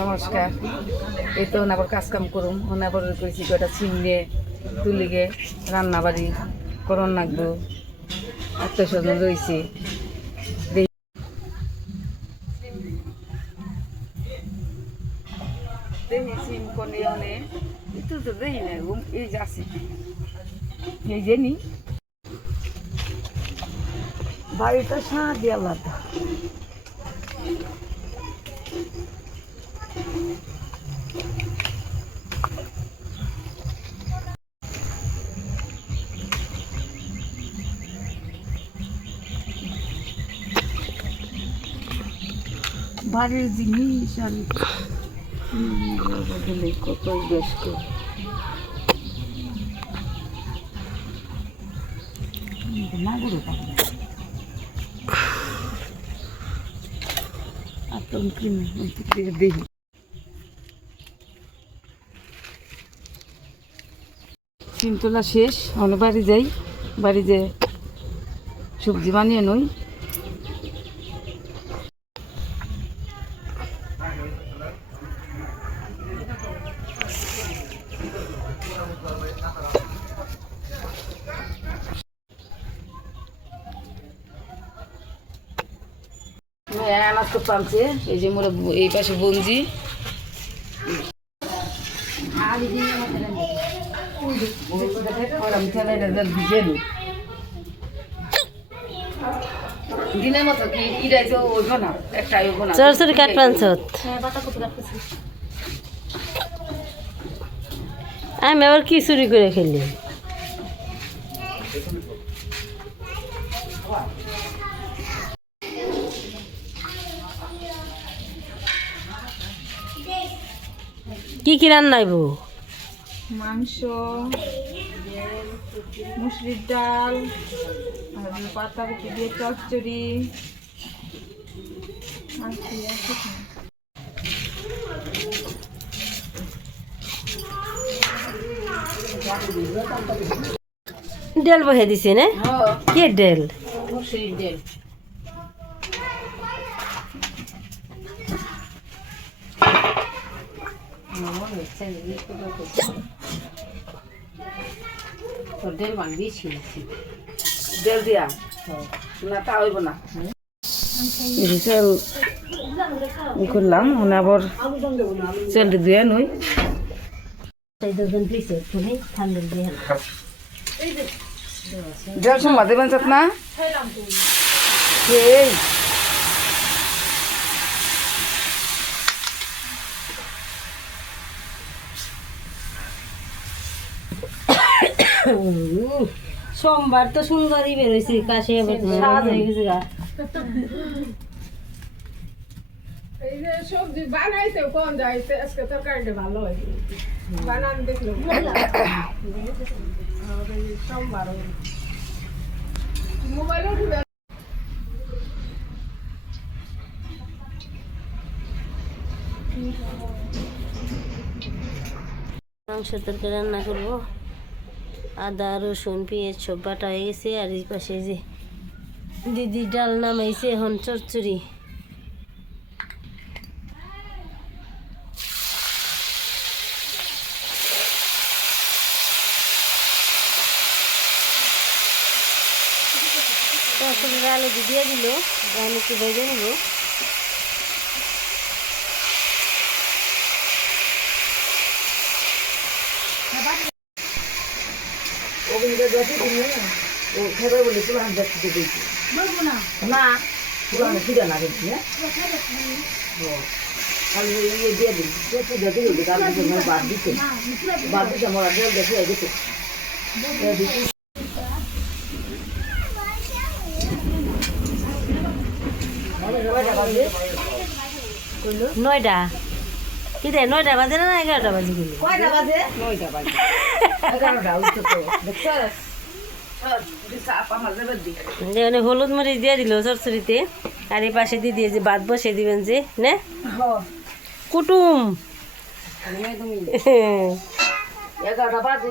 নমস্কার। এই তো আবার কাজ কাম করুম আবার করেছি কটা সিম নিয়ে তুলিগে রান্না বাড়ি করন লাগবো, আত্মীয় স্বজন রয়েছে। দেখি সিম কনে অনে একটু তো দেই না, এই যাচ্ছি এই জানি বাড়িটা সাঁ দিয়ে আলাদা। বাড়ির জিনিস আর কতই ব্যস্ত। দেখি সিম তোলা শেষ, আমরা বাড়ি যাই। বাড়ি যে সবজি বানিয়ে নই। আনাজ তো পালছে, এই যে মোরা এই পাশে বঞ্জি দিনের মতো কি ইরাই তো ওইব না, একটাই ওইব না। চরচরি কাট পাঁচত আমি আবার কি চুরি করে খেলি। কি কি রান্নাইব? মাংস, মুসুরির ডাল, পাতাকপি দিয়ে চচ্চড়ি আর কি আছে। ডেল বহে দিছে না? কে ডেল? মুসুরির ডাল। দেল দিয়া না তা হইব না। চাল ই করলাম, মানে আবার চালটা ধুয়ে নই। ডাল সম্বাদ দেবেন চাত না সেই সোমবার তো সুন্দরই বেরোইছে, কাশে স্বাদ হয়ে গেছে গা। এই যে সবজি বানাইতে কোন যাইতে আজকে তরকারিটা ভালো হয় বানান দেখলো সোমবার মোবাইল উঠবে। মাংস তরকারি রান্না করবো। আদা রসুন পেঁয়াজ সব বাটা হয়ে গেছে। আর এই পাশে যে দিদি ডাল নামাইছে, এখন চচ্চড়ি। চচ্চড়ির আলু দিয়ে দিল, এখন একটু ভেজে নিব। খেতে বলে পুরান দেখতে দিয়েছি না, পুরানো খিদে না দেখছি না ইয়ে দিয়ে দিন পূজা দিয়ে তার বাদ দিচ্ছে আমার জল দেখে গেছে। নয়টা কি রে? 9টা বাজে না 11টা বাজে? গেলে 9টা বাজে 11টা দেখছ। মানে হলুদ মরিচ দিয়ে দিল চরচড়িতে। আর এই পাশে দিয়ে দিয়ে যে ভাত বসে দিবেন যে না কুটুম। 11টা বাজে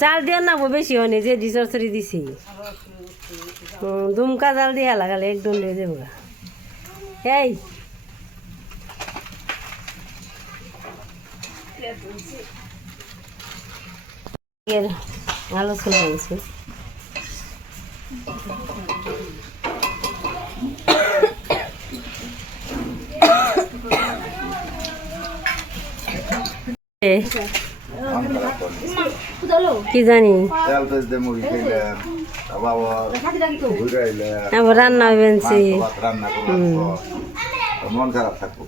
চাল দিয়ে না বেশি হয়নি যে চরচড়ি দিছি। দুমকা জাল দিয়ে লাগালে একদম দিয়ে দেবো এই আলোচনা হয়েছে কি জানি আবার রান্না বেনছি মন খারাপ থাকবো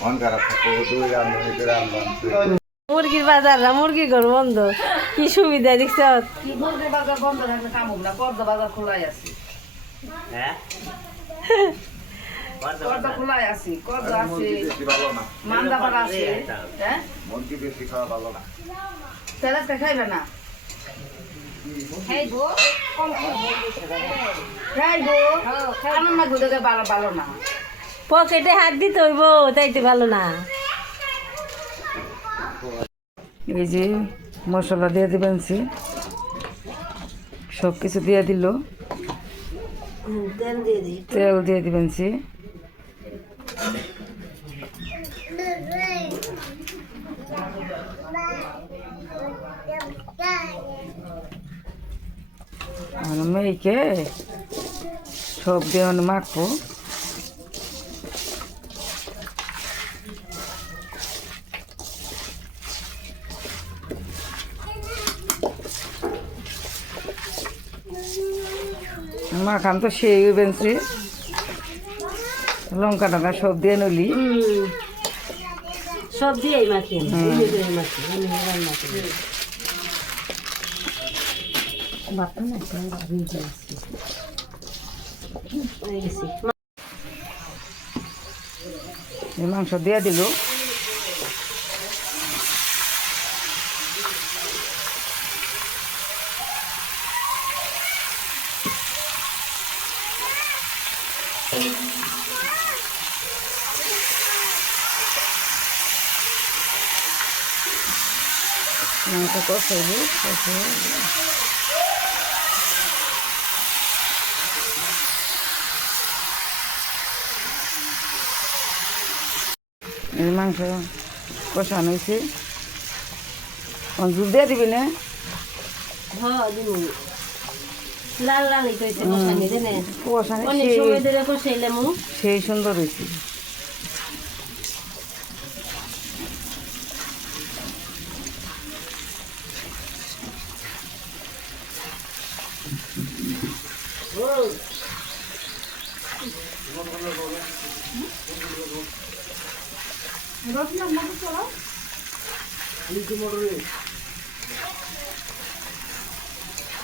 মন খারাপ থাকবো দুই রান্ধনি করে আনলাম মুরগির বাজার না মুরগির ঘর বন্ধ কি সুবিধা দেখছ কি মুরগির বাজার বন্ধ থাকলে কাম হবে না, পর্দা বাজার খোলাই আছে। পর্দা খোলাই আছে, পর্দা আছে, বেশি ভালো না মান্দাপাড়া আছে। হ্যাঁ, মুরগি বেশি খাওয়া ভালো না তেলাতে খাইবে না। খাইবো আনন্দ ঘুরে ভালো ভালো না। পকেটে হাত দিতে হইব তাইতে ভালো না এই যে মশলা দিয়ে দিবেন, সব কিছু দিয়ে দিল, তেল দিয়ে দিই তেল দিয়ে দিবেন। আর মেয়েকে সব দিয়ে মাখবো। মাখান তো সেই বেঞ্চি, লঙ্কা টঙ্কা সব দিয়ে নলি, সব দিয়ে মাখি মাখি আমি রান্না করি বাটা না ভিজে আসছি মাংস দিয়ে দিল। মাংস কষাইব, মাংস কষানো হয়েছে, জুল দিয়ে দিবি না? হ্যাঁ দিব লাল লাল হইতেছে কষানি দেনে কষানি অনেক সময় ধরে কষাইলাম সেই সুন্দর হয়েছে।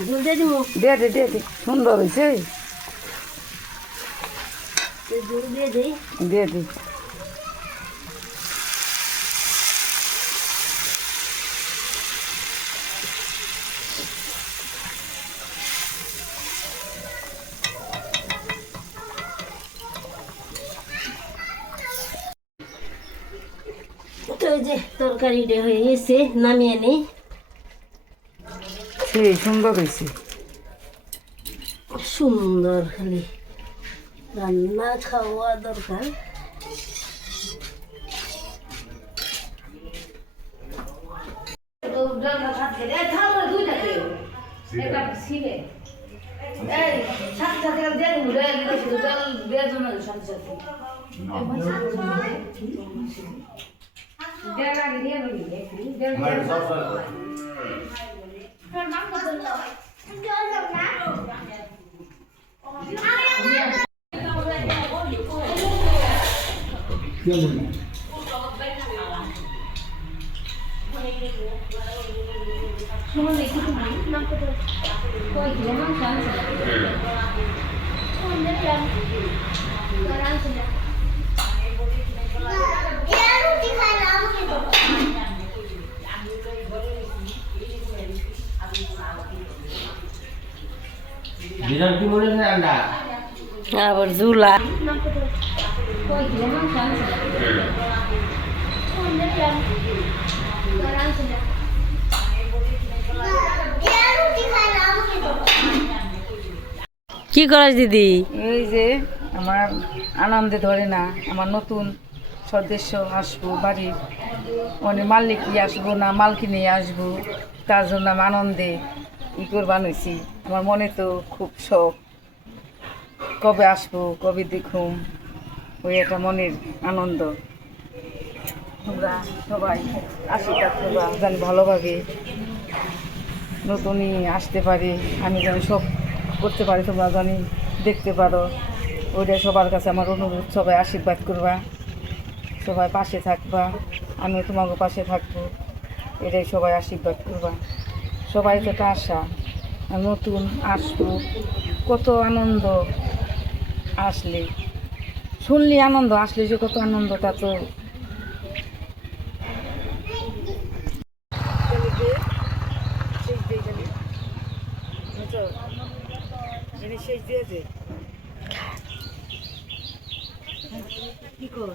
ঝোল দিয়ে দিব দিয়ে দে দিয়ে দে, সুন্দর হয়েছে, ঝোল দিয়ে দিই দিয়ে দে। তো এই যে তরকারিটা হয়ে গেছে নামিয়ে নিই সেই সুন্দর হয়েছে। সুন্দর খালি রান্না খাওয়া দরকার আবার ঝুলা কি করাস দিদি? এই যে আমার আনন্দে ধরে না, আমার নতুন সদস্য আসবো বাড়ির, মানে মালিকই আসবো না মালকিনি আসবো, তার জন্য আমি আনন্দে করবার হয়েছি। আমার মনে তো খুব শখ, কবে আসবো কবে দেখুম, ওই একটা মনের আনন্দ। তোমরা সবাই আশীর্বাদ করবা যেন ভালোভাবে নতুনই আসতে পারি, আমি যেন সব করতে পারি, তোমরা জানি দেখতে পারো, ওইটাই সবার কাছে আমার অনুরোধ। সবাই আশীর্বাদ করবা, সবাই পাশে থাকবা, আমিও তোমাকে পাশে থাকবো, এটাই সবাই আশীর্বাদ করবা। সবাই তো একটা আশা নতুন আসবো, কত আনন্দ আসলে, শুনলি আনন্দ, আসলে যে কত আনন্দ তা তো শেষ দিয়েছে। কি কর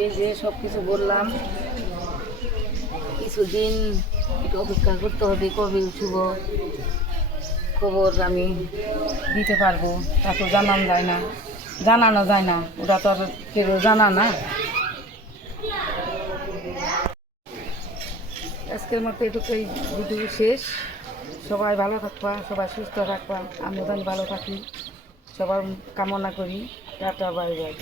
এই যে সব কিছু বললাম, কিছুদিন একটু অপেক্ষা করতে হবে, কবে শুভ খবর আমি দিতে পারবো তা তো জানানো যায় না, জানানো যায় না, ওটা তো আর কেউ জানা না। আজকের মতো এটুকুই ভিডিও শেষ। সবাই ভালো থাকবা, সবাই সুস্থ থাকবা, আমিও যেন ভালো থাকি, সবার কামনা করি। Tata, bye bye.